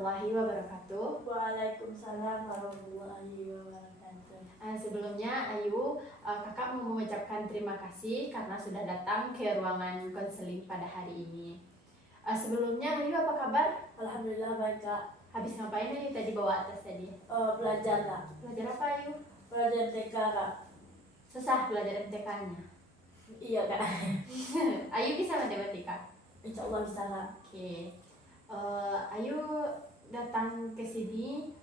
warahmatullahi wabarakatuh. Waalaikumsalam warahmatullahi wabarakatuh. Sebelumnya Ayu, kakak mau mengucapkan terima kasih karena sudah datang ke ruangan konseling pada hari ini. Sebelumnya Ayu apa kabar? Alhamdulillah baik Kak. Habis ngapain Ayu tadi bawa atas tadi? Belajar Kak. Belajar apa Ayu? Belajar TK Kak. Susah belajar MTK-nya? Iya Kak. Ayu bisa matematika? Insya Allah bisa Kak. Oke. Ayu datang ke sini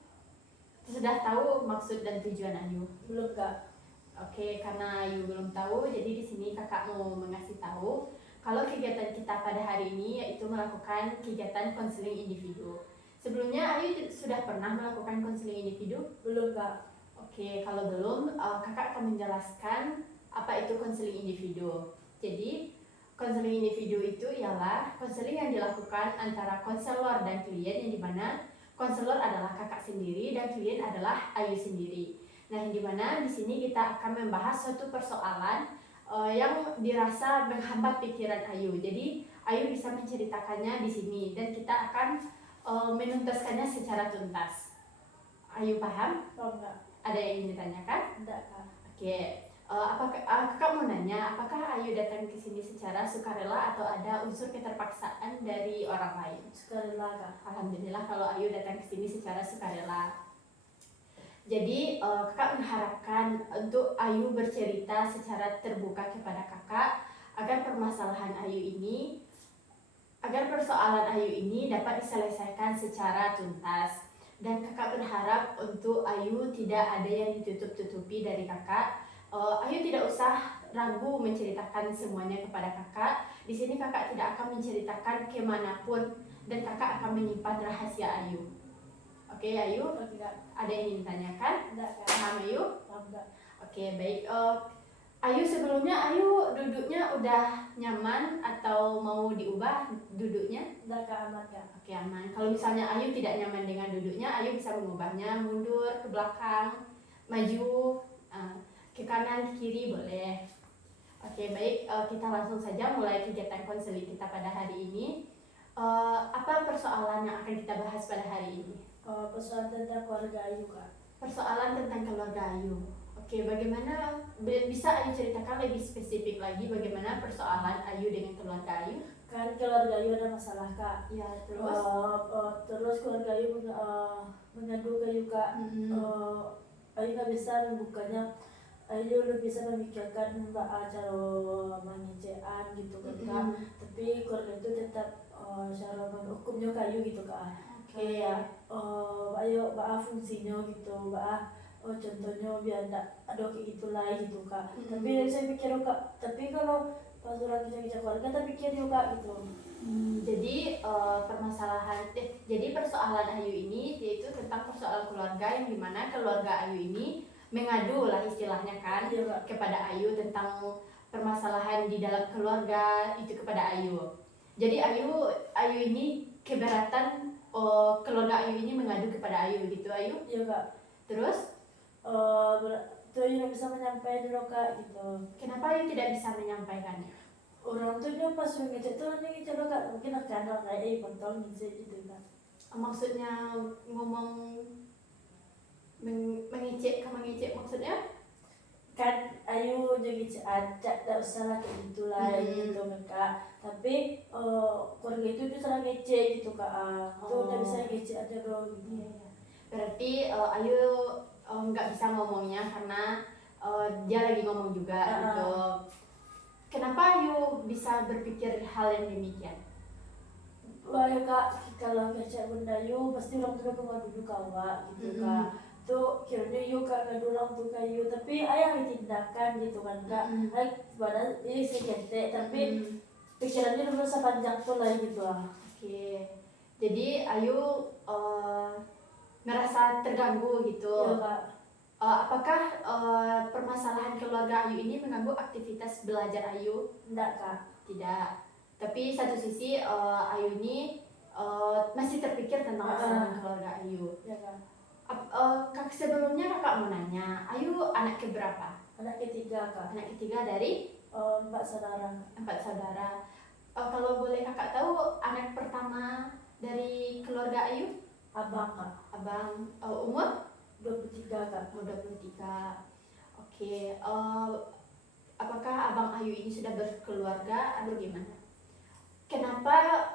sudah tahu maksud dan tujuan Ayu? Belum Kak. Oke, karena Ayu belum tahu, jadi di sini kakak mau mengasih tahu kalau kegiatan kita pada hari ini yaitu melakukan kegiatan konseling individu. Sebelumnya Ayu sudah pernah melakukan konseling individu? Belum Kak. Oke, kalau belum, kakak akan menjelaskan apa itu konseling individu. Jadi, konseling individu itu ialah konseling yang dilakukan antara konselor dan klien, yang dimana konselor adalah kakak sendiri dan klien adalah Ayu sendiri. Nah, yang dimana di sini kita akan membahas suatu persoalan yang dirasa menghambat pikiran Ayu. Jadi, Ayu bisa menceritakannya di sini dan kita akan menuntaskannya secara tuntas. Ayu paham? Paham Kak? Ada yang ingin ditanyakan? Enggak Kak. Oke. Kakak mau nanya, apakah Ayu datang ke sini secara sukarela atau ada unsur keterpaksaan dari orang lain? Sukarela Kak. Alhamdulillah kalau Ayu datang ke sini secara sukarela. Jadi kakak mengharapkan untuk Ayu bercerita secara terbuka kepada kakak agar persoalan Ayu ini dapat diselesaikan secara tuntas. Dan kakak berharap untuk Ayu tidak ada yang ditutup-tutupi dari kakak. Ayu tidak usah ragu menceritakan semuanya kepada kakak. Di sini kakak tidak akan menceritakan kemanapun dan kakak akan menyimpan rahasia Ayu. Oke Ayu? Oke Kak. Ada yang ingin ditanyakan? Enggak Kak. Paham Ayu? Paham Kak. Oke, baik. Ayu sebelumnya Ayu duduknya udah nyaman atau mau diubah duduknya? Enggak Kak, aman Kak. Oke, aman. Kalau misalnya Ayu tidak nyaman dengan duduknya, Ayu bisa mengubahnya mundur ke belakang, maju, ke kanan, ke kiri boleh. Oke, baik. Kita langsung saja mulai kegiatan konseling kita pada hari ini. Apa persoalan yang akan kita bahas pada hari ini? Persoalan tentang keluarga Ayu Kak. Persoalan tentang keluarga Ayu. Oke, bagaimana bisa Ayu ceritakan lebih spesifik lagi bagaimana persoalan Ayu dengan keluarga Ayu? Kan keluarga Ayu ada masalah Kak. Ya, terus? Terus keluarga Ayu mengadu ke Ayu Kak. Ayu nggak bisa membukanya. Ayu lebih bisa memikirkan cara mengecean gitu kan Kak. Tapi keluarga itu tetap cara menghukumnya ke Ayu gitu Kak. Kayak ayo fungsinya gitu contohnya biar enggak ada kayak gitu lah gitu Kak. Tapi saya pikir Kak, tapi kalau pas orang kisah-kisah keluarga tapi pikir juga gitu. Jadi persoalan Ayu ini yaitu tentang persoalan keluarga, yang dimana keluarga Ayu ini mengadu lah istilahnya kan, Iya, kepada Ayu tentang permasalahan di dalam keluarga itu kepada Ayu. Jadi Ayu ini keberatan keluarga Ayu ini mengadu kepada Ayu gitu Ayu. Iya Kak. Terus itu Ayu nggak bisa menyampaikan dulu Kak gitu. kenapa Ayu tidak bisa menyampaikannya? Orang tuh dia pas ngecek tuh nanti ngecek Kak, mungkin akan kayak kontol ngecek gitu Kak. Maksudnya ngomong mengecek maksudnya? Kan Ayu jadi acak tak usah lah kayak gitulah gitu Kak. Tapi keluarga itu tuh salah ngecek gitu Kak. Tuh udah bisa ngecek aja dong gitu. Berarti Ayu nggak bisa ngomongnya karena dia lagi ngomong juga gitu. Kenapa Ayu bisa berpikir hal yang demikian? Wah ya Kak, kalau ngecek benda Ayu pasti orang tua ngadu dulu kawa gitu Kak. Tuh kiranya yuk Kak ngadu orang tuh kayu, tapi ayah ditindakan gitu kan Kak. Sebenarnya ini sekente, tapi pikirannya dulu sepanjang tuh lah gitu lah. Oke, jadi Ayu merasa terganggu gitu. Iya Kak. Apakah permasalahan keluarga Ayu ini mengganggu aktivitas belajar Ayu? Enggak Kak. Tidak. Tapi satu sisi Ayu ini masih terpikir tentang masalah keluarga Ayu. Iya Kak. Sebelumnya kakak mau nanya, Ayu anak keberapa? Anak ketiga Kak. Anak ketiga dari 4 saudara. 4 saudara. Kalau boleh kakak tahu, anak pertama dari keluarga Ayu? abang kak. Abang umur 23 kak. umur 23. Oke, apakah Abang Ayu ini sudah berkeluarga atau gimana? Kenapa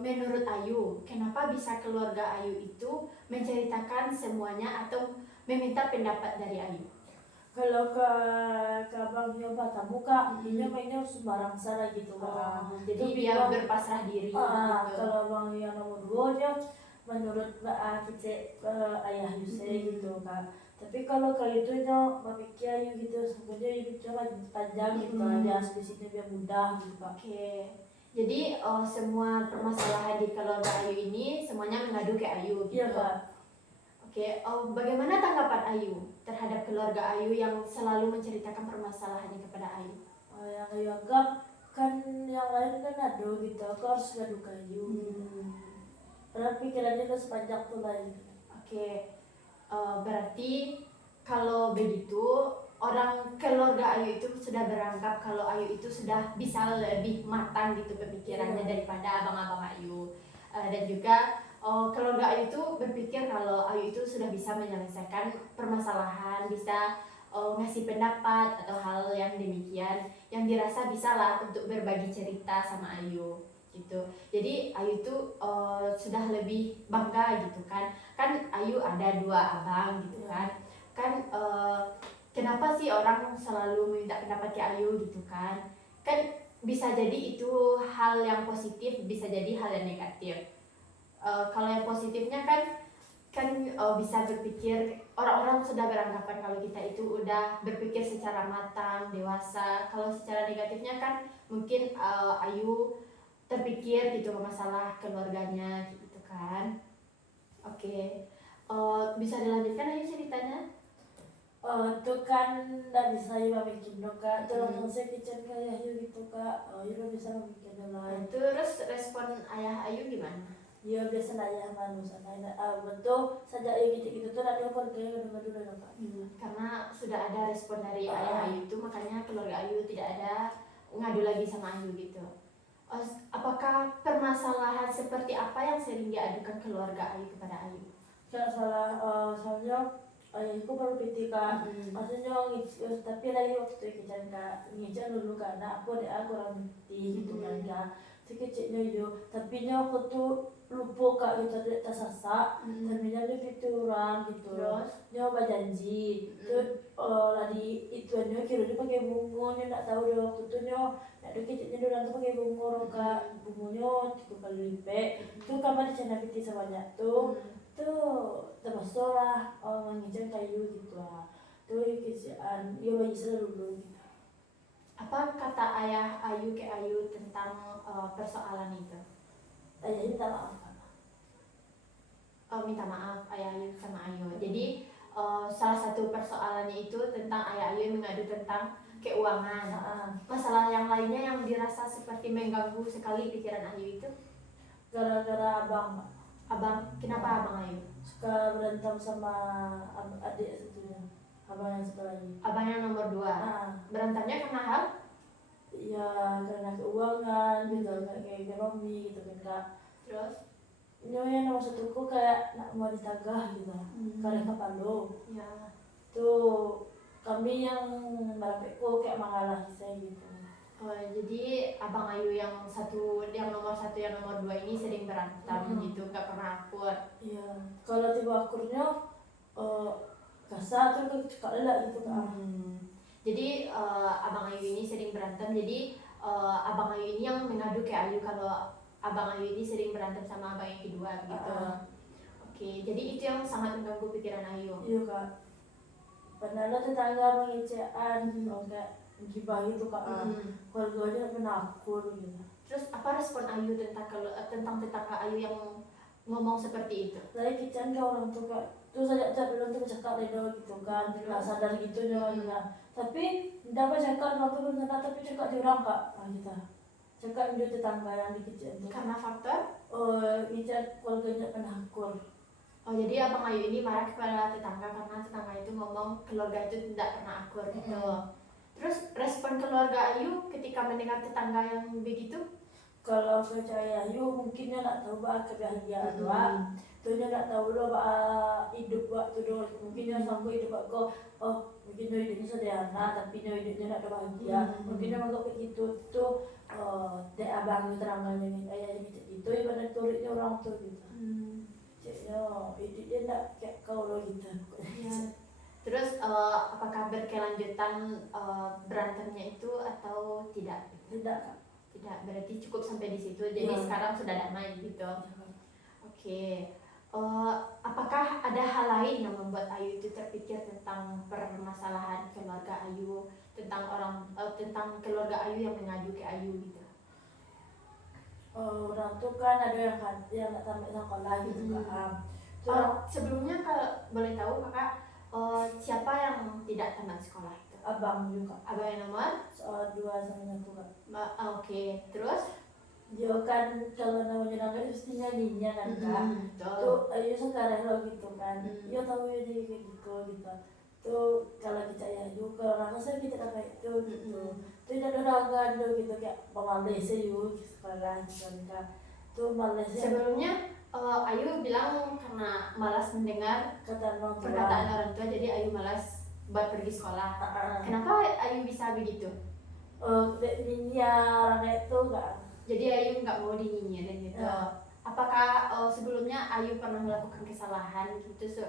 menurut Ayu, kenapa bisa keluarga Ayu itu menceritakan semuanya atau meminta pendapat dari Ayu? Kalau ke abang nyoba tamu kak, dia mainnya sembarang salah gitu kak. Jadi dia berpasrah diri gitu. Kalau abang yang nomor 2 dia menurut kita ayah Yuse gitu kak. Tapi kalau itu dia memikir Ayu gitu, sebenarnya ibu cuma panjang gitu kan, dia spesifiknya biar mudah gitu kak. Oke. Jadi semua permasalahan di keluarga Ayu ini semuanya mengadu ke Ayu gitu. Iya kak. Oke, bagaimana tanggapan Ayu terhadap keluarga Ayu yang selalu menceritakan permasalahannya kepada Ayu? Yang Ayu anggap kan yang lain kan ada gitu, aku harus ngadu ke Ayu gitu. Karena pikirannya kan sepanjang tuh lain. Oke, berarti kalau begitu orang keluarga Ayu itu sudah beranggap kalau Ayu itu sudah bisa lebih matang gitu pemikirannya daripada abang-abang Ayu. Dan juga keluarga Ayu itu berpikir kalau Ayu itu sudah bisa menyelesaikan permasalahan, bisa ngasih pendapat atau hal yang demikian yang dirasa bisa lah untuk berbagi cerita sama Ayu gitu. Jadi Ayu tuh sudah lebih bangga gitu kan Ayu ada 2 abang gitu kan kenapa sih orang selalu minta pendapat ke Ayu gitu kan bisa jadi itu hal yang positif, bisa jadi hal yang negatif. Kalau yang positifnya kan bisa berpikir, orang-orang sudah beranggapan kalau kita itu udah berpikir secara matang, dewasa. Kalau secara negatifnya kan mungkin Ayu terpikir gitu masalah keluarganya gitu kan. Oke, bisa dilanjutkan Ayu ceritanya? Itu kan nggak bisa ya bikin kak, terus saya kitchen kayak Ayu gitu kak, Ayu bisa bikin lain. Terus respon ayah Ayu gimana? Ya biasa ayah manusia, betul saja Ayu gitu tuh nanti aku kayak ngadu dulu kak. Karena sudah ada respon dari ayah Ayu itu, makanya keluarga Ayu tidak ada ngadu lagi sama Ayu gitu. Apakah permasalahan seperti apa yang sering diadukan keluarga Ayu kepada Ayu? Gak salah, soalnya ayahku baru PT kak, maksudnya tapi lagi waktu itu ngijan dulu karena aku kurang ngerti gitu kan kak. Sekecilnya itu, tapi aku tuh lupa kak gitu, ada tersasak, tapi dia orang gitu. Terus? Nyoba janji, terus lagi itu aja kira dia pakai bunga, dia nggak tahu dia waktu itu nyoba. Nah, kecilnya dia tuh pakai bunga kak, bunganya 3 kali lipat. Tuh kamar di sana PT sebanyak tuh. Tuh termasuk lah menginjak kayu gitu lah. Tuh kerjaan, ya bagi dulu gitu. Apa kata ayah Ayu ke Ayu tentang persoalan itu? Ayah minta maaf. Minta maaf ayah Ayu sama Ayu. Jadi salah satu persoalannya itu tentang ayah Ayu yang mengadu tentang keuangan. Masalah yang lainnya yang dirasa seperti mengganggu sekali pikiran Ayu itu? Gara-gara abang. Abang, kenapa abang Ayu? Suka berantem sama adik satunya, abang yang satu lagi. Abang yang nomor 2. Berantemnya karena hal? Ya karena keuangan gitu, kayak ekonomi gitu kan kak. Terus? Ini yang nomor 1 ku kayak nak mau ditagah gitu, karena kepalo. Ya. Tuh kami yang barangku kayak mengalah saya gitu. Jadi abang Ayu yang nomor 1 yang nomor 2 ini sering berantem gitu, gak pernah akur. Iya, kalau tiba akurnya kasar tuh cekak lelak gitu kan. Jadi abang Ayu ini sering berantem, jadi abang Ayu ini yang mengadu ke Ayu kalau abang Ayu ini sering berantem sama abang yang kedua gitu. Oke, jadi itu yang sangat mengganggu pikiran Ayu. Iya kak, padahal tetangga mengecekan, kayak gibah gitu kak, keluarganya pernah akur gitu. Terus apa respon Ayu tentang tetangga Ayu yang ngomong seperti itu? Dari kitchen ke orang tuh kak, terus saja bilang tuh cakap ledo gitu kan, nggak sadar gitu dia. Tapi dapat cakap orang tuh belum sadar, tapi cakap di orang kak, gitu. Cakap dia tetangga yang di kitchen. Karena faktor? Kitchen keluarganya pernah akur. Jadi abang Ayu ini marah kepada tetangga karena tetangga itu ngomong keluarga itu tidak pernah akur gitu. Terus respon keluarga Ayu ketika mendengar tetangga yang begitu? kalau percaya Ayu mungkin dia nak tahu bah kebahagiaan doa. Tuh dia nak tahu lo hidup waktu doa. Mungkin dia sanggup hidup kok. Oh mungkin dia hidupnya sederhana tapi dia hidupnya nak bahagia. Mungkin dia menganggap begitu tuh. Dek abang itu terangannya nih ayah gitu itu ibarat turutnya orang tuh gitu. Ceknya hidup dia nak kayak kau lo gitu. Ya. Terus apakah berkelanjutan berantemnya itu atau tidak? Tidak. Tidak, berarti cukup sampai di situ. Jadi sekarang sudah damai gitu. Oke. Apakah ada hal lain yang membuat Ayu itu terpikir tentang permasalahan keluarga Ayu, tentang keluarga Ayu yang mengadu ke Ayu gitu? Orang tuh kan ada yang nggak tamat sekolah gitu kan. Sebelumnya kalau boleh tahu kakak, siapa yang tidak tamat sekolah itu? Abang juga. Abang yang nomor? 2 sama 1 kan. Oke. Terus? Dia kan kalau namanya nangka pastinya nyanyinya kan kak. Tuh Ayu sekarang lo gitu kan. Dia tahu ya dia kayak gitu. Tuh kalau kita ya juga kalau nangka saya kita kayak itu gitu. Tuh jadi orang tuh gitu kayak Malaysia yuk sekarang gitu kan. Tuh Malaysia. Sebelumnya Ayu bilang karena malas mendengar perkataan orang tua, jadi Ayu malas buat pergi sekolah. Kenapa Ayu bisa begitu? Nyinyir itu kan. Jadi Ayu nggak mau dinyinyirin gitu. Apakah sebelumnya Ayu pernah melakukan kesalahan gitu?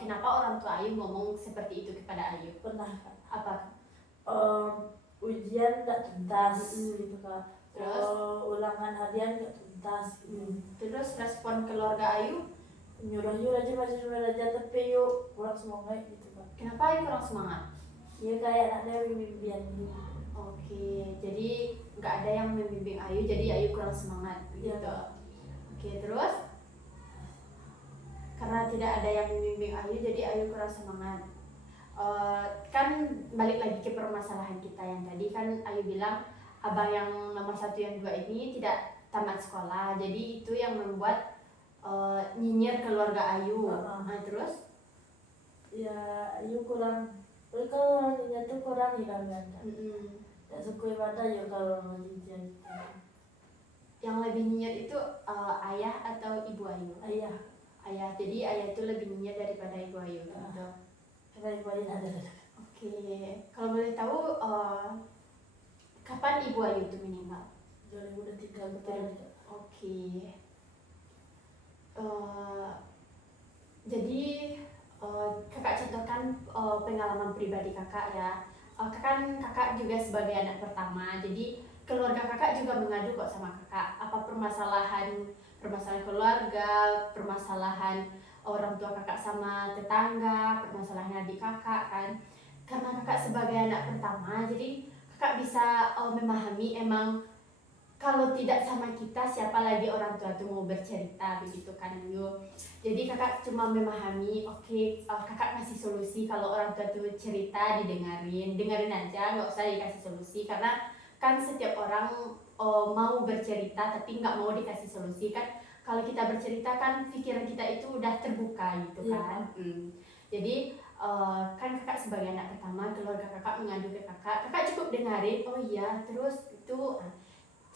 Kenapa orang tua Ayu ngomong seperti itu kepada Ayu? Pernah. Apa? Ujian nggak tuntas gitu kan. Terus ulangan harian nggak tuntas. Terus respon keluarga Ayu? Nyuruh aja masih belajar tapi yuk kurang semangat gitu kan. Kenapa Ayu kurang semangat? Ya kayak anaknya mimpian gitu. Oke, jadi nggak ada yang membimbing Ayu, jadi Ayu kurang semangat gitu. Oke, terus karena tidak ada yang membimbing Ayu, jadi Ayu kurang semangat. Kan balik lagi ke permasalahan kita yang tadi kan Ayu bilang abang yang nomor 1 yang 2 ini tidak tamat sekolah, jadi itu yang membuat nyinyir keluarga Ayu. Terus? Ya Ayu kurang, kalau orangnya tuh kurang hilangan. Tak suka ibadah ya kalau menyinyir. Yang lebih nyinyir itu ayah atau ibu Ayu? Ayah. Jadi ayah itu lebih nyinyir daripada ibu Ayu gitu. Karena ibu Ayu ada. Oke, kalau boleh tahu kapan ibu Ayu itu meninggal? 2003 betul. Oke. Jadi kakak contohkan pengalaman pribadi kakak ya. Kakak juga sebagai anak pertama, jadi keluarga kakak juga mengadu kok sama kakak. Apa permasalahan keluarga, permasalahan orang tua kakak sama tetangga, permasalahan adik kakak kan. Karena kakak sebagai anak pertama, jadi kakak bisa memahami emang kalau tidak sama kita siapa lagi orang tua tuh mau bercerita begitu kan Yu. Jadi kakak cuma memahami, kakak kasih solusi kalau orang tua tuh cerita dengerin aja, nggak usah dikasih solusi karena kan setiap orang mau bercerita tapi nggak mau dikasih solusi kan. Kalau kita bercerita kan pikiran kita itu udah terbuka gitu kan. Jadi kan kakak sebagai anak pertama, keluarga kakak mengadu ke kakak cukup dengerin, oh iya terus itu.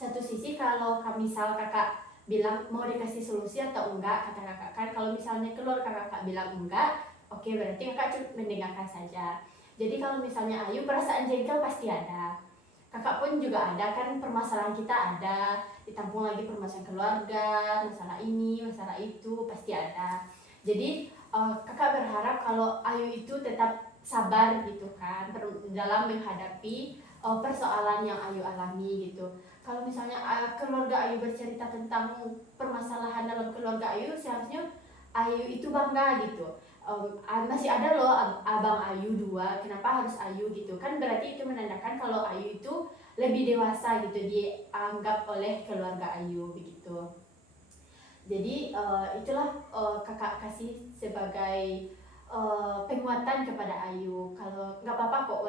Satu sisi kalau misal kakak bilang mau dikasih solusi atau enggak, kata kakak kan kalau misalnya keluarga kakak bilang enggak, oke berarti kakak cukup mendengarkan saja. Jadi kalau misalnya Ayu perasaan jengkel pasti ada, kakak pun juga ada kan, permasalahan kita ada, ditampung lagi permasalahan keluarga, masalah ini, masalah itu pasti ada. Jadi kakak berharap kalau Ayu itu tetap sabar gitu kan dalam menghadapi persoalan yang Ayu alami gitu. Kalau misalnya keluarga Ayu bercerita tentang permasalahan dalam keluarga Ayu, seharusnya Ayu itu bangga gitu. Masih ada loh abang Ayu 2, kenapa harus Ayu gitu kan, berarti itu menandakan kalau Ayu itu lebih dewasa gitu dianggap oleh keluarga Ayu begitu. Jadi itulah kakak kasih sebagai penguatan kepada Ayu. Kalau nggak apa-apa kok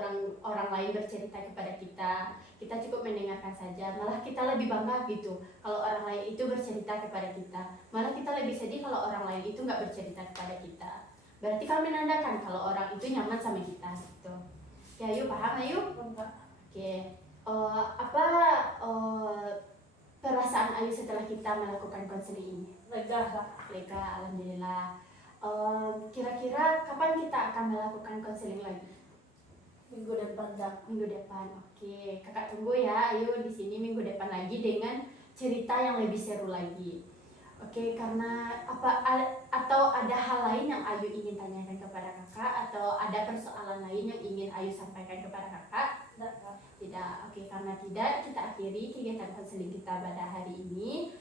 orang lain bercerita kepada kita cukup mendengarkan saja. Malah kita lebih bangga gitu kalau orang lain itu bercerita kepada kita. Malah kita lebih sedih kalau orang lain itu nggak bercerita kepada kita. Berarti kan menandakan kalau orang itu nyaman sama kita gitu. Ya Ayu, paham Ayu? Enggak. Oke. perasaan Ayu setelah kita melakukan konseling ini? Lega kak. Lega, alhamdulillah. Kira-kira kapan kita akan melakukan konseling lagi? Minggu depan kak. Minggu depan, oke. Kakak tunggu ya, Ayu di sini minggu depan lagi dengan cerita yang lebih seru lagi. Oke, karena atau ada hal lain yang Ayu ingin tanyakan kepada kakak, atau ada persoalan lain yang ingin Ayu sampaikan kepada kakak? Tidak kak. Tidak, oke. Karena tidak, kita akhiri kegiatan konseling kita pada hari ini.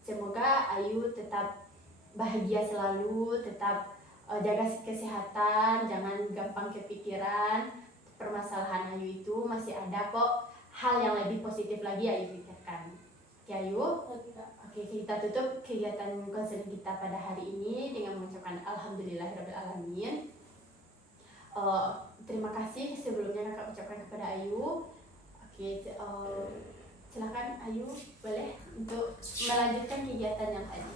Semoga Ayu tetap bahagia selalu, tetap jaga kesehatan, jangan gampang kepikiran. Permasalahan Ayu itu masih ada kok hal yang lebih positif lagi Ayu pikirkan. Oke Ayu? Oke kak. Oke, kita tutup kegiatan konseling kita pada hari ini dengan mengucapkan alhamdulillahirrahmanirrahim. Terima kasih sebelumnya kakak ucapkan kepada Ayu. Oke, silakan Ayu boleh untuk melanjutkan kegiatan yang tadi.